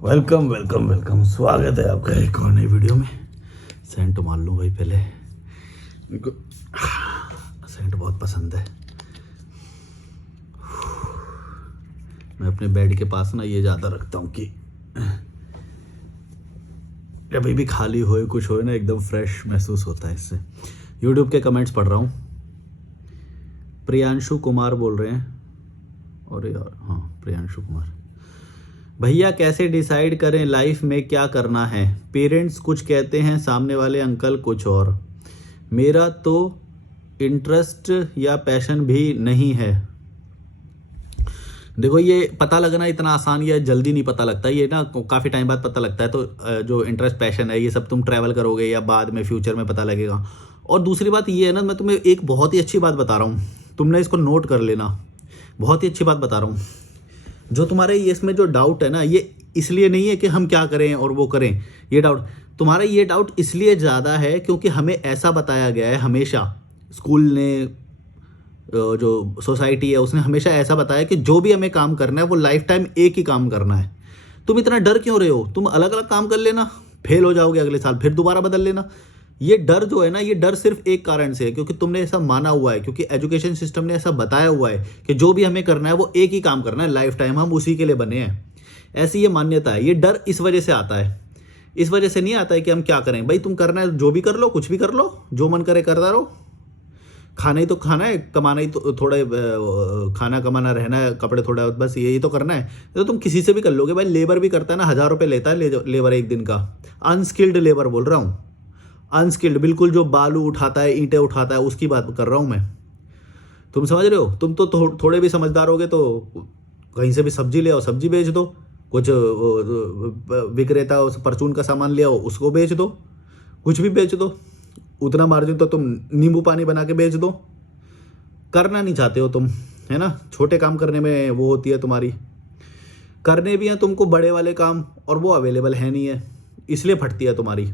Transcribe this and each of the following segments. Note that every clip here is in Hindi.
वेलकम वेलकम वेलकम, स्वागत है आपका एक और नई वीडियो में। सेंट मार लूँ भाई पहले, मेरे को सेंट बहुत पसंद है। मैं अपने बेड के पास ना ये ज़्यादा रखता हूँ कि कभी भी खाली होए कुछ होए ना, एकदम फ्रेश महसूस होता है इससे। यूट्यूब के कमेंट्स पढ़ रहा हूँ। प्रियांशु कुमार बोल रहे हैं, और यार हाँ प्रियांशु कुमार, भैया कैसे डिसाइड करें लाइफ में क्या करना है। पेरेंट्स कुछ कहते हैं, सामने वाले अंकल कुछ और। मेरा तो इंटरेस्ट या पैशन भी नहीं है। देखो, ये पता लगना इतना आसान या जल्दी नहीं पता लगता, ये ना काफ़ी टाइम बाद पता लगता है। तो जो इंटरेस्ट पैशन है ये सब तुम ट्रैवल करोगे या बाद में फ्यूचर में पता लगेगा। और दूसरी बात ये है ना, मैं तुम्हें एक बहुत ही अच्छी बात बता रहा हूँ, तुमने इसको नोट कर लेना। बहुत ही अच्छी बात बता रहा हूँ। जो तुम्हारे इसमें जो डाउट है ना, ये इसलिए नहीं है कि हम क्या करें और वो करें। ये डाउट तुम्हारा, ये डाउट इसलिए ज़्यादा है क्योंकि हमें ऐसा बताया गया है हमेशा। स्कूल ने, जो सोसाइटी है उसने हमेशा ऐसा बताया कि जो भी हमें काम करना है वो लाइफ टाइम एक ही काम करना है। तुम इतना डर क्यों रहे हो? तुम अलग अलग काम कर लेना, फेल हो जाओगे अगले साल, फिर दोबारा बदल लेना। ये डर जो है ना, ये डर सिर्फ एक कारण से है, क्योंकि तुमने ऐसा माना हुआ है, क्योंकि एजुकेशन सिस्टम ने ऐसा बताया हुआ है कि जो भी हमें करना है वो एक ही काम करना है लाइफ टाइम, हम उसी के लिए बने हैं। ऐसी ये मान्यता है। ये डर इस वजह से आता है, इस वजह से नहीं आता है कि हम क्या करें। भाई तुम करना है जो भी कर लो, कुछ भी कर लो, जो मन करे करता रहो। खाना ही तो खाना है, कमाना ही तो थोड़ा, खाना कमाना, रहना है, कपड़े थोड़ा, बस यही तो करना है। तो तुम किसी से भी कर लोगे। भाई लेबर भी करता है ना, 1000 रुपये लेता है लेबर एक दिन का। अनस्किल्ड लेबर बोल रहा हूँ, अनस्किल्ड बिल्कुल, जो बालू उठाता है, ईंटें उठाता है, उसकी बात कर रहा हूँ मैं। तुम समझ रहे हो? तुम तो थोड़े भी समझदार होगे तो कहीं से भी सब्जी ले आओ, सब्जी बेच दो। कुछ विक्रेता परचून का सामान ले आओ, उसको बेच दो। कुछ भी बेच दो, उतना मार्जिन तो तुम नींबू पानी बना के बेच दो। करना नहीं चाहते हो तुम, है ना? छोटे काम करने में वो होती है तुम्हारी। करने भी हैं तुमको बड़े वाले काम, और वो अवेलेबल है नहीं है, इसलिए फटती है तुम्हारी।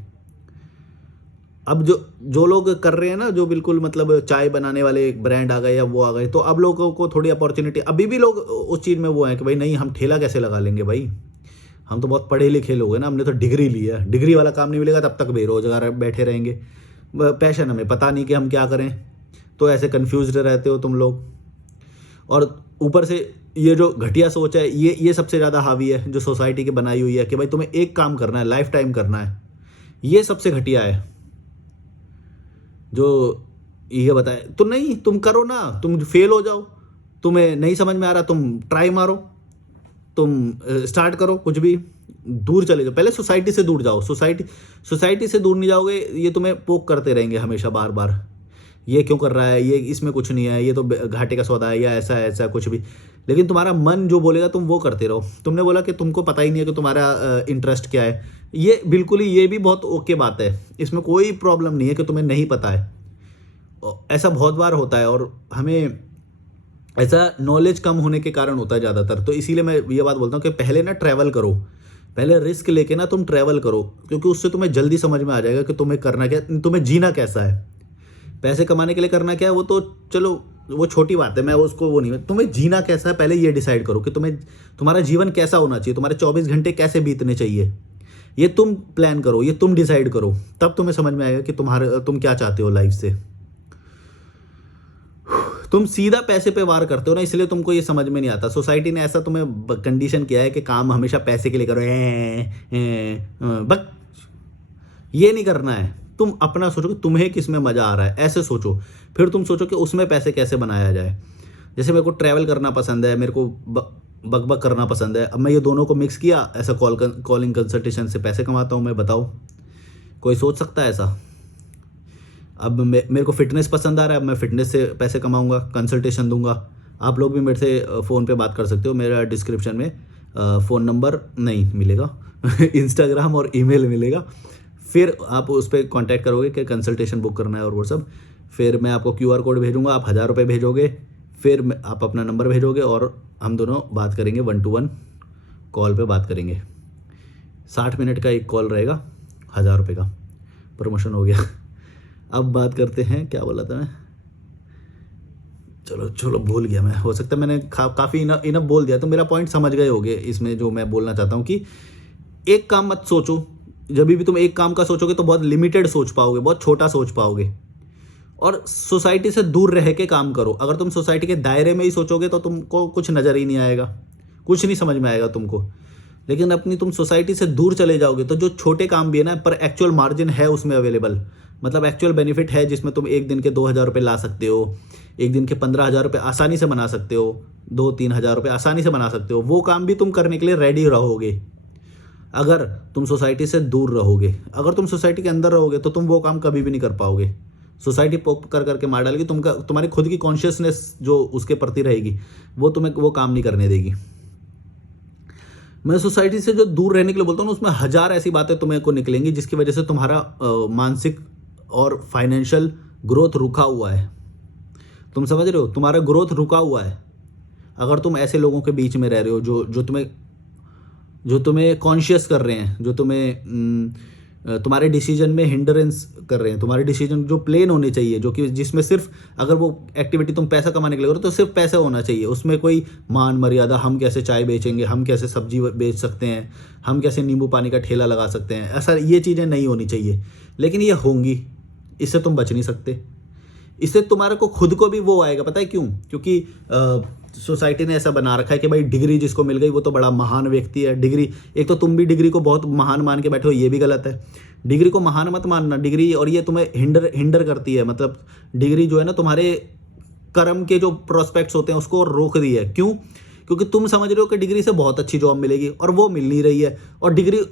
अब जो लोग कर रहे हैं ना, जो बिल्कुल मतलब चाय बनाने वाले ब्रांड आ गए या वो आ गए, तो अब लोगों को थोड़ी अपॉर्चुनिटी, अभी भी लोग उस चीज़ में वो हैं कि भाई नहीं, हम ठेला कैसे लगा लेंगे भाई, हम तो बहुत पढ़े लिखे लोग हैं ना, हमने तो डिग्री ली है, डिग्री वाला काम नहीं मिलेगा तब तक बेरोजगार बैठे रहेंगे। पैशन हमें पता नहीं कि हम क्या करें, तो ऐसे कन्फ्यूज रहते हो तुम लोग। और ऊपर से ये जो घटिया सोच है, ये सबसे ज़्यादा हावी है, जो सोसाइटी की बनाई हुई है कि भाई तुम्हें एक काम करना है, लाइफ टाइम करना है। ये सबसे घटिया है जो ये बताए। तो नहीं, तुम करो ना, तुम फेल हो जाओ, तुम्हें नहीं समझ में आ रहा, तुम ट्राई मारो, तुम स्टार्ट करो, कुछ भी दूर चले जाओ। पहले सोसाइटी से दूर जाओ। सोसाइटी से दूर नहीं जाओगे, ये तुम्हें पोक करते रहेंगे हमेशा, बार बार, ये क्यों कर रहा है, ये इसमें कुछ नहीं है, ये तो घाटे का सौदा है, या ऐसा ऐसा कुछ भी। लेकिन तुम्हारा मन जो बोलेगा तुम वो करते रहो। तुमने बोला कि तुमको पता ही नहीं है कि तुम्हारा इंटरेस्ट क्या है, ये बिल्कुल ही, ये भी बहुत ओके बात है, इसमें कोई प्रॉब्लम नहीं है कि तुम्हें नहीं पता है। ऐसा बहुत बार होता है, और हमें ऐसा नॉलेज कम होने के कारण होता है ज़्यादातर। तो इसीलिए मैं ये बात बोलता हूँ कि पहले ना ट्रैवल करो, पहले रिस्क लेके ना तुम ट्रैवल करो, क्योंकि उससे तुम्हें जल्दी समझ में आ जाएगा कि तुम्हें करना क्या, तुम्हें जीना कैसा है। पैसे कमाने के लिए करना क्या है वो तो चलो वो छोटी बात है, मैं उसको वो नहीं, तुम्हें जीना कैसा है पहले ये डिसाइड करो कि तुम्हारा जीवन कैसा होना चाहिए, तुम्हारे 24 घंटे कैसे बीतने चाहिए। ये तुम प्लान करो, ये तुम डिसाइड करो, तब तुम्हें समझ में आएगा कि तुम क्या चाहते हो लाइफ से। तुम सीधा पैसे पे वार करते हो ना, इसलिए तुमको ये समझ में नहीं आता। सोसाइटी ने ऐसा तुम्हें कंडीशन किया है कि काम हमेशा पैसे के लिए करो, बस ये नहीं करना है। तुम अपना सोचो कि तुम्हें किस में मज़ा आ रहा है, ऐसे सोचो। फिर तुम सोचो कि उसमें पैसे कैसे बनाया जाए। जैसे मेरे को ट्रैवल करना पसंद है, मेरे को बकबक करना पसंद है, अब मैं ये दोनों को मिक्स किया, ऐसा कॉलिंग कंसल्टेशन से पैसे कमाता हूँ मैं। बताओ, कोई सोच सकता है ऐसा? अब मेरे को फिटनेस पसंद आ रहा है, अब मैं फिटनेस से पैसे कमाऊंगा, कंसल्टेशन दूंगा। आप लोग भी मेरे से फ़ोन पे बात कर सकते हो, मेरा डिस्क्रिप्शन में फ़ोन नंबर नहीं मिलेगा इंस्टाग्राम और ईमेल मिलेगा। फिर आप उस पर कॉन्टैक्ट करोगे कि कंसल्टेशन बुक करना है और वो सब। फिर मैं आपको QR कोड भेजूँगा, आप 1000 रुपये भेजोगे, फिर आप अपना नंबर भेजोगे और हम दोनों बात करेंगे, 1 to 1 कॉल पे बात करेंगे। 60 मिनट का एक कॉल रहेगा, 1000 रुपये का। प्रमोशन हो गया। अब बात करते हैं, क्या बोला था मैं? चलो भूल गया मैं, हो सकता है मैंने काफ़ी इनफ बोल दिया। तो मेरा पॉइंट समझ गए होगे इसमें, जो मैं बोलना चाहता हूँ कि एक काम मत सोचो। जब भी तुम एक काम का सोचोगे तो बहुत लिमिटेड सोच पाओगे, बहुत छोटा सोच पाओगे। और सोसाइटी से दूर रह के काम करो। अगर तुम सोसाइटी के दायरे में ही सोचोगे तो तुमको कुछ नज़र ही नहीं आएगा, कुछ नहीं समझ में आएगा तुमको। लेकिन अपनी तुम सोसाइटी से दूर चले जाओगे तो जो छोटे काम भी है ना, पर एक्चुअल मार्जिन है उसमें अवेलेबल, मतलब एक्चुअल बेनिफिट है, जिसमें तुम एक दिन के 2,000 रुपये ला सकते हो, एक दिन के 15,000 रुपये आसानी से बना सकते हो, 2-3 हज़ार रुपये आसानी से बना सकते हो। वो काम भी तुम करने के लिए रेडी रहोगे अगर तुम सोसाइटी से दूर रहोगे। अगर तुम सोसाइटी के अंदर रहोगे तो तुम वो काम कभी भी नहीं कर पाओगे। सोसाइटी पोक कर करके मार डालेगी, तुम्हारी खुद की कॉन्शियसनेस जो उसके प्रति रहेगी वो तुम्हें वो काम नहीं करने देगी। मैं सोसाइटी से जो दूर रहने के लिए बोलता हूँ उसमें हज़ार ऐसी बातें तुम्हें को निकलेंगी जिसकी वजह से तुम्हारा मानसिक और फाइनेंशियल ग्रोथ रुका हुआ है। तुम समझ रहे हो, तुम्हारा ग्रोथ रुका हुआ है अगर तुम ऐसे लोगों के बीच में रह रहे हो जो तुम्हें कॉन्शियस कर रहे हैं, जो तुम्हारे डिसीजन में हिंडरेंस कर रहे हैं। तुम्हारे डिसीजन जो प्लेन होने चाहिए, जो कि जिसमें सिर्फ अगर वो एक्टिविटी तुम पैसा कमाने के लिए करो तो सिर्फ पैसा होना चाहिए, उसमें कोई मान मर्यादा, हम कैसे चाय बेचेंगे, हम कैसे सब्जी बेच सकते हैं, हम कैसे नींबू पानी का ठेला लगा सकते हैं, ऐसा ये चीज़ें नहीं होनी चाहिए। लेकिन ये होंगी, इससे तुम बच नहीं सकते। इससे तुम्हारे को खुद को भी वो आएगा, पता है क्यों? क्योंकि सोसाइटी ने ऐसा बना रखा है कि भाई डिग्री जिसको मिल गई वो तो बड़ा महान व्यक्ति है। डिग्री, एक तो तुम भी डिग्री को बहुत महान मान के बैठे हो, ये भी गलत है। डिग्री को महान मत मानना, डिग्री, और ये तुम्हें हिंडर करती है। मतलब डिग्री जो है ना, तुम्हारे कर्म के जो प्रोस्पेक्ट्स होते हैं उसको रोक दी है। क्यों? क्योंकि तुम समझ रहे हो कि डिग्री से बहुत अच्छी जॉब मिलेगी और वो मिल नहीं रही है, और डिग्री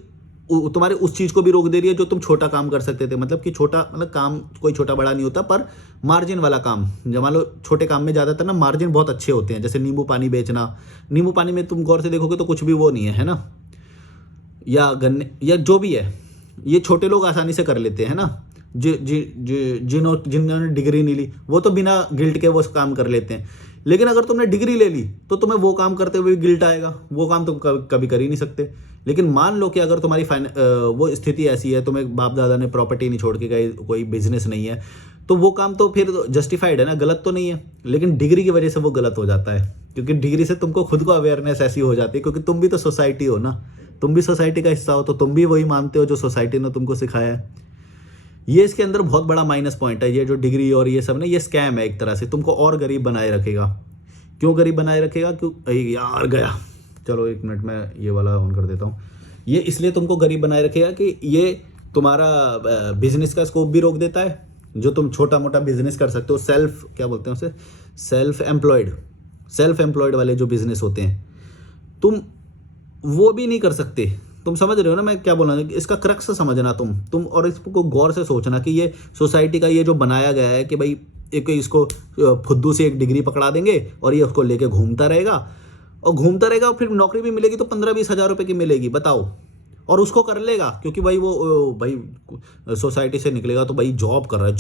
तुम्हारे उस चीज़ को भी रोक दे रही है जो तुम छोटा काम कर सकते थे। मतलब कि छोटा, मतलब काम कोई छोटा बड़ा नहीं होता, पर मार्जिन वाला काम, जब मान लो छोटे काम में ज़्यादातर ना मार्जिन बहुत अच्छे होते हैं। जैसे नींबू पानी बेचना, नींबू पानी में तुम गौर से देखोगे तो कुछ भी वो नहीं है ना, या गन्ने या जो भी है, ये छोटे लोग आसानी से कर लेते हैं ना। जिन्होंने डिग्री नहीं ली वो तो बिना गिल्ट के वो काम कर लेते हैं। लेकिन अगर तुमने डिग्री ले ली तो तुम्हें वो काम करते हुए गिल्ट आएगा, वो काम तुम कभी कर ही नहीं सकते। लेकिन मान लो कि अगर तुम्हारी वो स्थिति ऐसी है, तुम्हें बाप दादा ने प्रॉपर्टी नहीं छोड़ के गए, कोई बिजनेस नहीं है, तो वो काम तो फिर जस्टिफाइड है ना, गलत तो नहीं है। लेकिन डिग्री की वजह से वो गलत हो जाता है, क्योंकि डिग्री से तुमको खुद को अवेयरनेस ऐसी हो जाती है, क्योंकि तुम भी तो सोसाइटी हो ना, तुम भी सोसाइटी का हिस्सा हो, तो तुम भी वही मानते हो जो सोसाइटी ने तुमको सिखाया है। ये इसके अंदर बहुत बड़ा माइनस पॉइंट है, ये जो डिग्री और ये सब ना, ये स्कैम है एक तरह से, तुमको और गरीब बनाए रखेगा। क्यों गरीब बनाए रखेगा? क्यों यार गया, चलो 1 मिनट में ये वाला ऑन कर देता हूँ। ये इसलिए तुमको गरीब बनाए रखेगा कि ये तुम्हारा बिजनेस का स्कोप भी रोक देता है। जो तुम छोटा मोटा बिजनेस कर सकते हो, सेल्फ, क्या बोलते हैं उसे, सेल्फ एम्प्लॉयड वाले जो बिजनेस होते हैं, तुम वो भी नहीं कर सकते। तुम समझ रहे हो ना मैं क्या बोल रहा हूँ? इसका क्रक्स समझना तुम और इसको गौर से सोचना कि ये सोसाइटी का ये जो बनाया गया है कि भाई एक इसको फुद्दू से एक डिग्री पकड़ा देंगे और ये उसको लेके घूमता रहेगा और फिर नौकरी भी मिलेगी तो 15-20 हज़ार रुपये की मिलेगी, बताओ। और उसको कर लेगा क्योंकि भाई वो भाई सोसाइटी से निकलेगा तो भाई जॉब कर रहा है।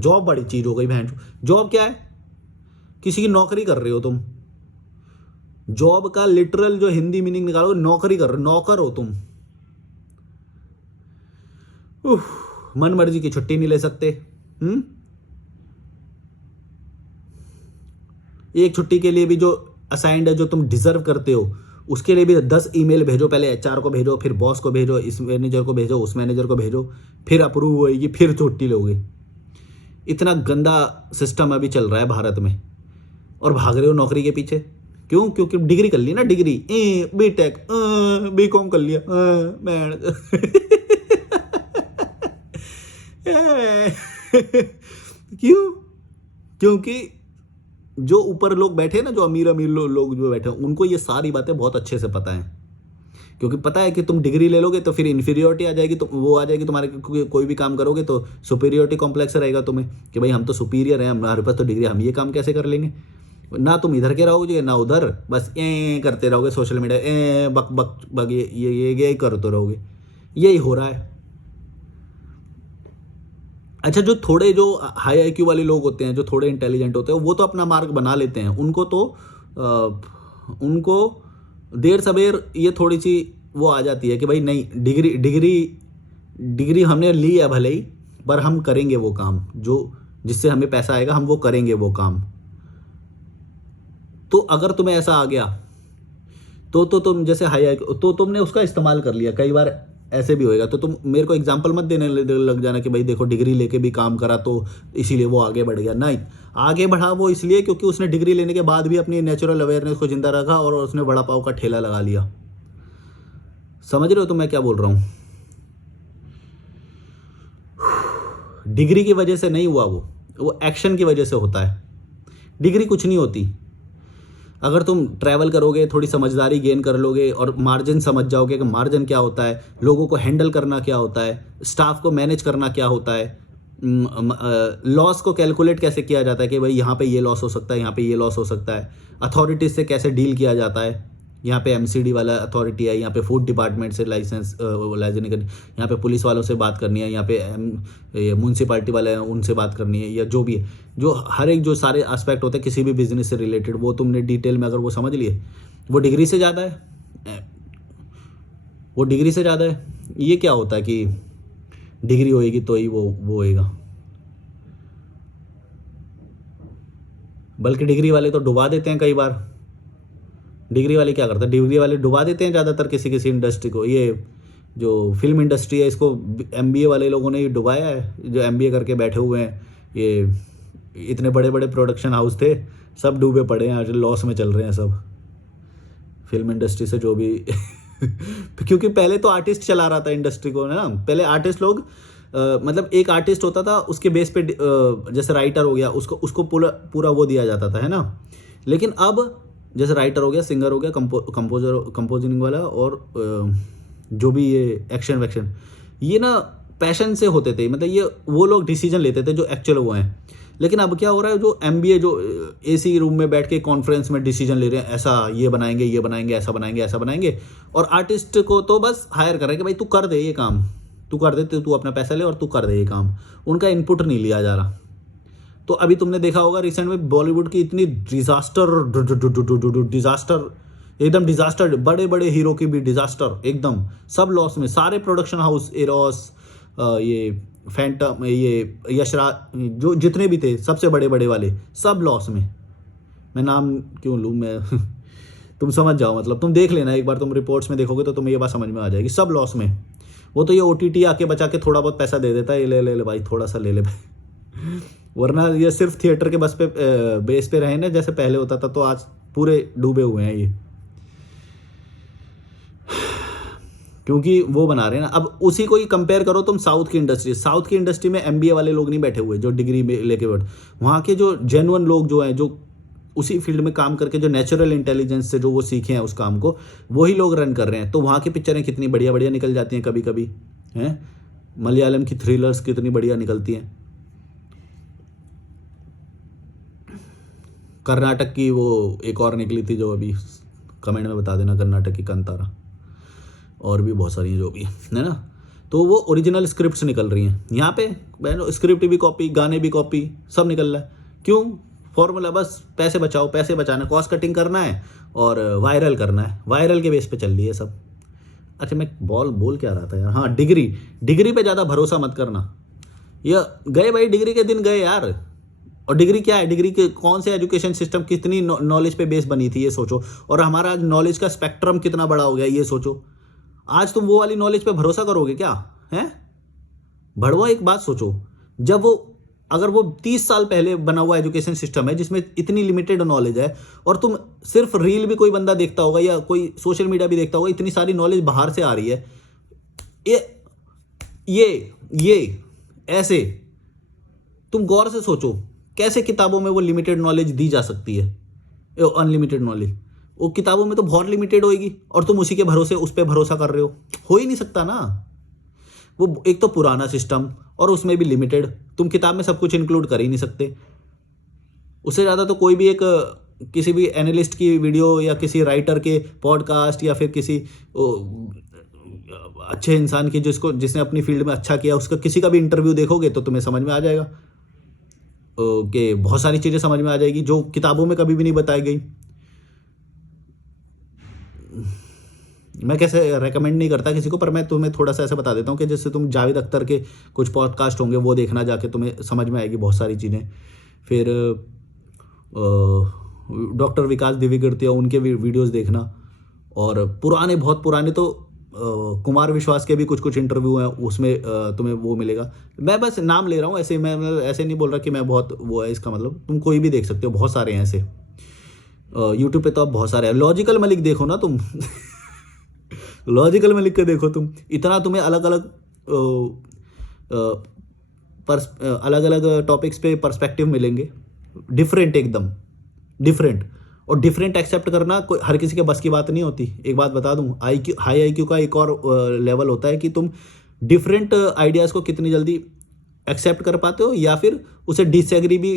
जॉब बड़ी चीज़ हो गई बहन। जॉब क्या है? किसी की नौकरी कर रहे हो तुम। जॉब का लिटरल जो हिंदी मीनिंग निकालो, नौकरी कर रहे हो, नौकर हो तुम। मन मर्जी की छुट्टी नहीं ले सकते। एक छुट्टी के लिए भी जो असाइंड है, जो तुम डिजर्व करते हो, उसके लिए भी 10 ईमेल भेजो, पहले एचआर को भेजो, फिर बॉस को भेजो, इस मैनेजर को भेजो, उस मैनेजर को भेजो, फिर अप्रूव होएगी, फिर छुट्टी लोगे। इतना गंदा सिस्टम अभी चल रहा है भारत में, और भाग रहे हो नौकरी के पीछे। क्यों? क्योंकि डिग्री कर ली ना, डिग्री बीटेक बीकॉम कर लिया मैं क्यों? क्योंकि जो ऊपर लोग बैठे ना, जो अमीर लोग जो बैठे हैं, उनको ये सारी बातें बहुत अच्छे से पता है। क्योंकि पता है कि तुम डिग्री ले लोगे तो फिर इन्फीरियोरिटी आ जाएगी, तो वो आ जाएगी तुम्हारे, कोई भी काम करोगे तो सुपीरियोरिटी कॉम्प्लेक्स रहेगा तुम्हें कि भाई हम तो सुपीरियर हैं, हमारे पास तो डिग्री, हम ये काम कैसे कर लेंगे। ना तुम इधर के रहोगे ना उधर, बस करते रहोगे, सोशल मीडिया बक बक बक ये करते रहोगे। यही हो रहा है। अच्छा, जो थोड़े जो हाई आईक्यू वाले लोग होते हैं, जो थोड़े इंटेलिजेंट होते हैं, वो तो अपना मार्ग बना लेते हैं। उनको देर सवेर ये थोड़ी सी वो आ जाती है कि भाई नहीं, डिग्री हमने ली है भले ही, पर हम करेंगे वो काम जो जिससे हमें पैसा आएगा, हम वो करेंगे वो काम। तो अगर तुम्हें ऐसा आ गया तो तुम जैसे हाई तो तुमने उसका इस्तेमाल कर लिया, कई बार ऐसे भी होएगा, तो तुम मेरे को एग्जाम्पल मत देने लग जाना कि भाई देखो डिग्री लेके भी काम करा तो इसीलिए वो आगे बढ़ गया। नहीं, आगे बढ़ा वो इसलिए क्योंकि उसने डिग्री लेने के बाद भी अपनी नेचुरल अवेयरनेस को जिंदा रखा और उसने वड़ा पाव का ठेला लगा लिया। समझ रहे हो तो मैं क्या बोल रहा हूँ? डिग्री की वजह से नहीं हुआ वो एक्शन की वजह से होता है। डिग्री कुछ नहीं होती। अगर तुम ट्रैवल करोगे, थोड़ी समझदारी गेन कर लोगे और मार्जिन समझ जाओगे कि मार्जिन क्या होता है, लोगों को हैंडल करना क्या होता है, स्टाफ को मैनेज करना क्या होता है, लॉस को कैलकुलेट कैसे किया जाता है कि भाई यहाँ पे ये लॉस हो सकता है, यहाँ पे ये लॉस हो सकता है, अथॉरिटीज़ से कैसे डील किया जाता है। यहाँ पे एमसीडी वाला अथॉरिटी है, यहाँ पे फूड डिपार्टमेंट से लाइसेंस नहीं करनी, यहाँ पे पुलिस वालों से बात करनी है, यहाँ पे म्यूनसिपालिटी वाले हैं उनसे बात करनी है, या जो भी है, जो हर एक जो सारे एस्पेक्ट होते हैं किसी भी बिजनेस से रिलेटेड, वो तुमने डिटेल में अगर वो समझ लिए, वो डिग्री से ज़्यादा है। वो डिग्री से ज़्यादा है। ये क्या होता है कि डिग्री होएगी तो ही वो होएगा, बल्कि डिग्री वाले तो डुबा देते हैं कई बार। डिग्री वाले क्या करते हैं, डिग्री वाले डुबा देते हैं ज़्यादातर किसी इंडस्ट्री को। ये जो फिल्म इंडस्ट्री है इसको एमबीए वाले लोगों ने ही डुबाया है, जो एमबीए करके बैठे हुए हैं। ये इतने बड़े बड़े प्रोडक्शन हाउस थे, सब डूबे पड़े हैं, आज लॉस में चल रहे हैं सब फिल्म इंडस्ट्री से जो भी क्योंकि पहले तो आर्टिस्ट चला रहा था इंडस्ट्री को, है ना। पहले आर्टिस्ट लोग मतलब एक आर्टिस्ट होता था, उसके बेस पे जैसे राइटर हो गया, उसको पूरा वो दिया जाता था, है ना। लेकिन अब जैसे राइटर हो गया, सिंगर हो गया, कंपोजिंग वाला, और जो भी ये एक्शन वैक्शन, ये ना पैशन से होते थे, मतलब ये वो लोग डिसीजन लेते थे जो एक्चुअल वो हैं। लेकिन अब क्या हो रहा है, जो एमबीए जो एसी रूम में बैठ के कॉन्फ्रेंस में डिसीजन ले रहे हैं, ऐसा ये बनाएंगे, ये बनाएंगे, ऐसा बनाएंगे, ऐसा बनाएंगे, और आर्टिस्ट को तो बस हायर कर रहे हैं कि भाई तू कर दे ये काम, तू कर दे, तू अपना पैसा ले और तू कर दे ये काम। उनका इनपुट नहीं लिया जा रहा। तो अभी तुमने देखा होगा रिसेंट में बॉलीवुड की इतनी डिजास्टर एकदम डिजास्टर, बड़े बड़े हीरो की भी डिजास्टर, एकदम सब लॉस में, सारे प्रोडक्शन हाउस, एरोस, ये फैंटम, ये यशराज, जो जितने भी थे सबसे बड़े बड़े वाले, सब लॉस में। मैं नाम क्यों लूँ मैं तुम समझ जाओ, मतलब तुम देख लेना एक बार, तुम रिपोर्ट्स में देखोगे तो तुम्हें ये बात समझ में आ जाएगी, सब लॉस में। वो तो ये ओटीटी आके बचा के थोड़ा बहुत पैसा दे देता है, ये ले भाई, थोड़ा सा ले ले वरना ये सिर्फ थिएटर के बस पे बेस पे रहे ना, जैसे पहले होता था, तो आज पूरे डूबे हुए हैं ये, क्योंकि वो बना रहे हैं ना। अब उसी को ही कंपेयर करो तुम साउथ की इंडस्ट्री में एमबीए वाले लोग नहीं बैठे हुए जो डिग्री में लेके बैठ, वहाँ के जो जेन्युइन लोग जो हैं, जो उसी फील्ड में काम करके जो नेचुरल इंटेलिजेंस से जो वो सीखे हैं उस काम को, वही लोग रन कर रहे हैं। तो वहाँ की पिक्चरें कितनी बढ़िया बढ़िया निकल जाती हैं कभी कभी, हैं। मलयालम की थ्रिलर्स कितनी बढ़िया निकलती हैं। कर्नाटक की वो एक और निकली थी जो अभी कमेंट में बता देना, कर्नाटक की कंतारा, और भी बहुत सारी जो भी है ना। तो वो ओरिजिनल स्क्रिप्ट्स निकल रही हैं यहाँ पे, स्क्रिप्ट भी कॉपी, गाने भी कॉपी, सब निकल रहा है। क्यों? फॉर्मूला बस पैसे बचाओ, पैसे बचाना, कॉस्ट कटिंग करना है और वायरल करना है, वायरल के बेस पे चल रही है सब। अच्छा मैं बोल क्या रहा था यार, हाँ, डिग्री पे ज़्यादा भरोसा मत करना। ये गए भाई, डिग्री के दिन गए यार। और डिग्री क्या है, डिग्री के कौन से एजुकेशन सिस्टम कितनी नॉलेज पे बेस बनी थी ये सोचो, और हमारा आज नॉलेज का स्पेक्ट्रम कितना बड़ा हो गया ये सोचो। आज तुम वो वाली नॉलेज पे भरोसा करोगे क्या, है? भड़वा एक बात सोचो, जब वो अगर वो 30 साल पहले बना हुआ एजुकेशन सिस्टम है जिसमें इतनी लिमिटेड नॉलेज है, और तुम सिर्फ रील भी कोई बंदा देखता होगा या कोई सोशल मीडिया भी देखता होगा, इतनी सारी नॉलेज बाहर से आ रही है, ये ऐसे तुम गौर से सोचो कैसे किताबों में वो लिमिटेड नॉलेज दी जा सकती है, अनलिमिटेड नॉलेज। वो किताबों में तो बहुत लिमिटेड होएगी और तुम उसी के भरोसे उस पर भरोसा कर रहे हो ही नहीं सकता ना। वो एक तो पुराना सिस्टम और उसमें भी लिमिटेड, तुम किताब में सब कुछ इंक्लूड कर ही नहीं सकते। उससे ज़्यादा तो कोई भी एक किसी भी एनालिस्ट की वीडियो या किसी राइटर के पॉडकास्ट या फिर किसी अच्छे इंसान की जिसने अपनी फील्ड में अच्छा किया उसका किसी का भी इंटरव्यू देखोगे तो तुम्हें समझ में आ जाएगा कि बहुत सारी चीज़ें समझ में आ जाएगी जो किताबों में कभी भी नहीं बताई गई। मैं कैसे रेकमेंड नहीं करता किसी को, पर मैं तुम्हें थोड़ा सा ऐसा बता देता हूँ कि जैसे तुम जावेद अख्तर के कुछ पॉडकास्ट होंगे वो देखना जाके, तुम्हें समझ में आएगी बहुत सारी चीज़ें। फिर डॉक्टर विकास दिव्यकीर्ति उनके वीडियोस देखना, और पुराने बहुत पुराने तो कुमार विश्वास के भी कुछ कुछ इंटरव्यू हैं, उसमें तुम्हें वो मिलेगा। मैं बस नाम ले रहा हूँ ऐसे, मैं मतलब ऐसे नहीं बोल रहा कि मैं बहुत वो है, इसका मतलब तुम कोई भी देख सकते हो, बहुत सारे हैं ऐसे। यूट्यूब पे तो अब बहुत सारे हैं। लॉजिकल मलिक देखो ना तुम। लॉजिकल मलिक के देखो तुम, इतना तुम्हें अलग अलग अलग अलग टॉपिक्स पे पर्सपेक्टिव मिलेंगे, डिफरेंट एकदम डिफरेंट। और डिफरेंट एक्सेप्ट करना कोई हर किसी के बस की बात नहीं होती। एक बात बता दूं, IQ हाई IQ का एक और लेवल होता है कि तुम डिफरेंट आइडियाज़ को कितनी जल्दी एक्सेप्ट कर पाते हो या फिर उसे डिसएग्री भी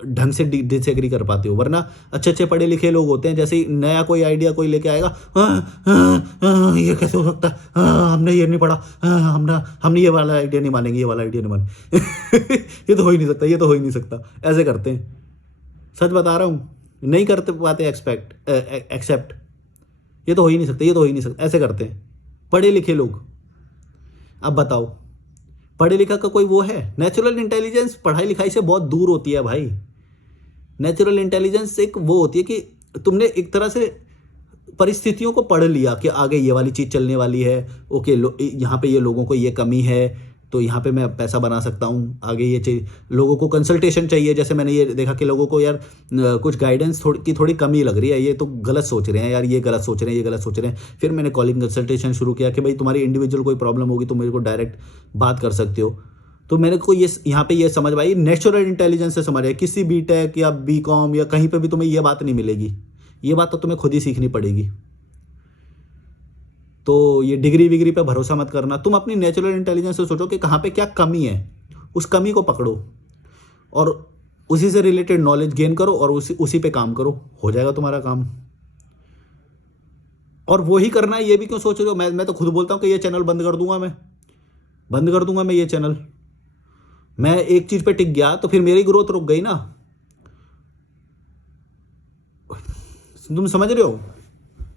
ढंग से डिसएग्री कर पाते हो। वरना अच्छे अच्छे पढ़े लिखे लोग होते हैं, जैसे ही नया कोई आइडिया कोई लेके आएगा, ये कैसे हो सकता है, हमने ये नहीं पढ़ा, हमने ये वाला आइडिया नहीं मानेंगे, ये वाला आइडिया नहीं मानेंगे। ये तो हो ही नहीं सकता, ये तो हो ही नहीं सकता, ऐसे करते हैं। सच बता रहा हूँ, नहीं करते पाते एक्सेप्ट, ये तो हो ही नहीं सकता, ये तो हो ही नहीं सकता, ऐसे करते हैं पढ़े लिखे लोग। अब बताओ, पढ़े लिखा का कोई वो है? नेचुरल इंटेलिजेंस पढ़ाई लिखाई से बहुत दूर होती है भाई। नेचुरल इंटेलिजेंस एक वो होती है कि तुमने एक तरह से परिस्थितियों को पढ़ लिया कि आगे ये वाली चीज़ चलने वाली है, ओके यहाँ पे ये लोगों को ये कमी है, तो यहाँ पे मैं पैसा बना सकता हूँ, आगे ये चाहिए। लोगों को कंसल्टेशन चाहिए, जैसे मैंने ये देखा कि लोगों को यार कुछ गाइडेंस थोड़ी कमी लग रही है, ये तो गलत सोच रहे हैं यार, ये गलत सोच रहे हैं, ये गलत सोच रहे हैं। फिर मैंने कॉलिंग कंसल्टेशन शुरू किया कि भाई तुम्हारी इंडिविजुअल कोई प्रॉब्लम होगी तो मेरे को डायरेक्ट बात कर सकते हो। तो मैंने को ये यहाँ पे ये समझ आई, नेचुरल इंटेलिजेंस से समझ आई। किसी BTech या BCom या कहीं पर भी तुम्हें ये बात नहीं मिलेगी, ये बात तो तुम्हें खुद ही सीखनी पड़ेगी। तो ये डिग्री विग्री पे भरोसा मत करना, तुम अपनी नेचुरल इंटेलिजेंस से सोचो कि कहाँ पे क्या कमी है, उस कमी को पकड़ो और उसी से रिलेटेड नॉलेज गेन करो और उसी पे काम करो, हो जाएगा तुम्हारा काम। और वो ही करना है, ये भी क्यों सोच रहे हो? मैं तो खुद बोलता हूँ कि ये चैनल बंद कर दूंगा, मैं बंद कर दूंगा मैं ये चैनल। मैं एक चीज पे टिक गया तो फिर मेरी ग्रोथ रुक गई ना। तुम समझ रहे हो?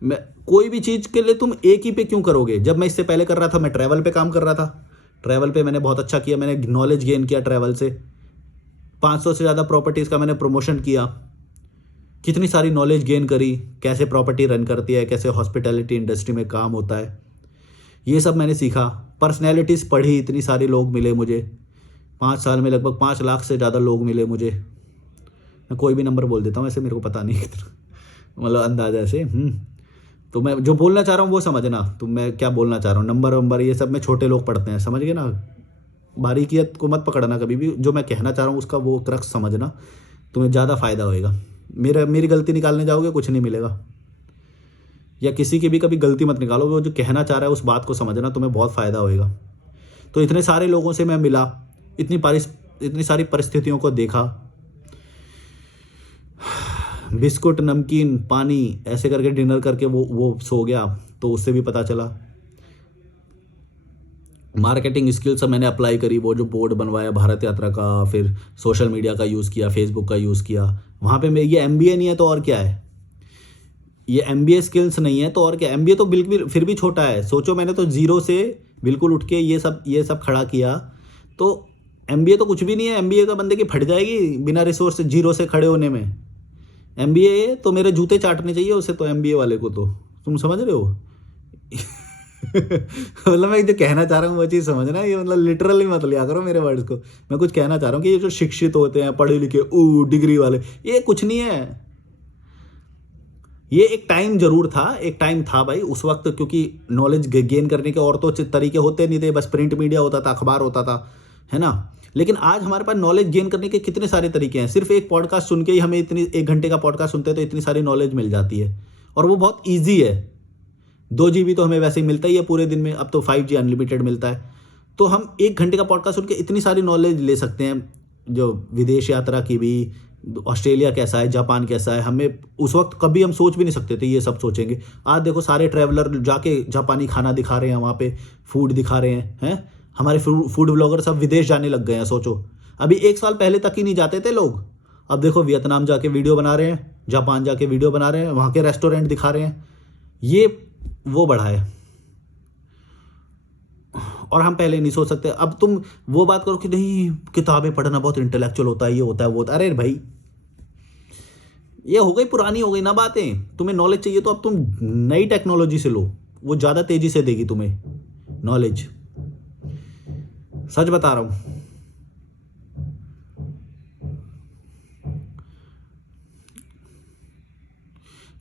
मैं कोई भी चीज़ के लिए तुम एक ही पे क्यों करोगे? जब मैं इससे पहले कर रहा था, मैं ट्रैवल पे काम कर रहा था, ट्रैवल पे मैंने बहुत अच्छा किया, मैंने नॉलेज गेन किया ट्रैवल से। 500 से ज़्यादा प्रॉपर्टीज़ का मैंने प्रमोशन किया, कितनी सारी नॉलेज गेन करी, कैसे प्रॉपर्टी रन करती है, कैसे हॉस्पिटैलिटी इंडस्ट्री में काम होता है, ये सब मैंने सीखा। पर्सनैलिटीज़ पढ़ी, इतनी सारे लोग मिले मुझे 5 साल में, लगभग 5 लाख से ज़्यादा लोग मिले मुझे। मैं कोई भी नंबर बोल देता हूँ ऐसे, मेरे को पता नहीं कितना, मतलब अंदाजा ऐसे। तो मैं जो बोलना चाह रहा हूँ वो समझना, तो मैं क्या बोलना चाह रहा हूँ। नंबर ये सब में छोटे लोग पढ़ते हैं, समझ गए ना? बारीकियत को मत पकड़ना कभी भी, जो मैं कहना चाह रहा हूँ उसका वो क्रक्स समझना, तुम्हें ज़्यादा फ़ायदा होएगा। मेरी गलती निकालने जाओगे कुछ नहीं मिलेगा, या किसी की भी कभी गलती मत निकालो, वो जो कहना चाह रहा है उस बात को समझना, तुम्हें बहुत फ़ायदा होएगा। तो इतने सारे लोगों से मैं मिला, इतनी सारी परिस्थितियों को देखा, बिस्कुट नमकीन पानी ऐसे करके डिनर करके वो सो गया, तो उससे भी पता चला। मार्केटिंग स्किल्स मैंने अप्लाई करी, वो जो बोर्ड बनवाया भारत यात्रा का, फिर सोशल मीडिया का यूज़ किया, फेसबुक का यूज़ किया। वहाँ पे मैं, ये MBA नहीं है तो और क्या है, ये MBA स्किल्स नहीं है तो और क्या। MBA तो बिल्कुल फिर भी छोटा है, सोचो मैंने तो जीरो से बिल्कुल उठ के ये सब खड़ा किया, तो MBA तो कुछ भी नहीं है। MBA का बंदे की फट जाएगी बिना रिसोर्स, जीरो से खड़े होने में। MBA तो मेरे जूते चाटने चाहिए उसे, तो MBA वाले को, तो तुम समझ रहे हो? मतलब मैं जो कहना चाह रहा हूँ वो चीज़ समझना, ये मतलब लिटरली मत लिया करो मेरे वर्ड्स को। मैं कुछ कहना चाह रहा हूँ कि ये जो शिक्षित होते हैं, पढ़े लिखे, डिग्री वाले, ये कुछ नहीं है। ये एक टाइम जरूर था, एक टाइम था भाई उस वक्त, क्योंकि नॉलेज गेन करने के और तो तरीके होते नहीं थे, बस प्रिंट मीडिया होता था, अखबार होता था, है ना। लेकिन आज हमारे पास नॉलेज गेन करने के कितने सारे तरीके हैं। सिर्फ एक पॉडकास्ट सुन के ही हमें 1 घंटे का पॉडकास्ट सुनते हैं तो इतनी सारी नॉलेज मिल जाती है, और वो बहुत ईजी है। 2 GB तो हमें वैसे ही मिलता ही है पूरे दिन में, अब तो 5G अनलिमिटेड मिलता है। तो हम 1 घंटे का पॉडकास्ट सुन के इतनी सारी नॉलेज ले सकते हैं, जो विदेश यात्रा की भी, ऑस्ट्रेलिया कैसा है, जापान कैसा है, हमें उस वक्त कभी हम सोच भी नहीं सकते थे ये सब सोचेंगे। आज देखो सारे ट्रैवलर जाके जापानी खाना दिखा रहे हैं, वहाँ पे फूड दिखा रहे हैं। हमारे फूड ब्लॉगर सब विदेश जाने लग गए हैं, सोचो। अभी 1 साल पहले तक ही नहीं जाते थे लोग, अब देखो वियतनाम जाके वीडियो बना रहे हैं, जापान जाके वीडियो बना रहे हैं, वहाँ के रेस्टोरेंट दिखा रहे हैं। ये वो बढ़ा है, और हम पहले नहीं सोच सकते। अब तुम वो बात करो कि नहीं किताबें पढ़ना बहुत इंटेलेक्चुअल होता है, ये होता है वो होता है, अरे भाई ये हो गई, पुरानी हो गई ना बातें। तुम्हें नॉलेज चाहिए तो अब तुम नई टेक्नोलॉजी से लो, वो ज़्यादा तेज़ी से देगी तुम्हें नॉलेज। सच बता रहा हूँ।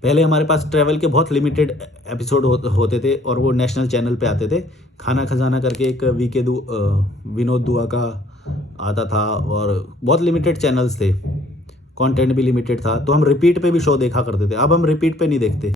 पहले हमारे पास ट्रैवल के बहुत लिमिटेड एपिसोड होते थे और वो नेशनल चैनल पे आते थे। खाना खजाना करके एक विनोद दुआ का आता था, और बहुत लिमिटेड चैनल्स थे, कंटेंट भी लिमिटेड था, तो हम रिपीट पे भी शो देखा करते थे। अब हम रिपीट पे नहीं देखते।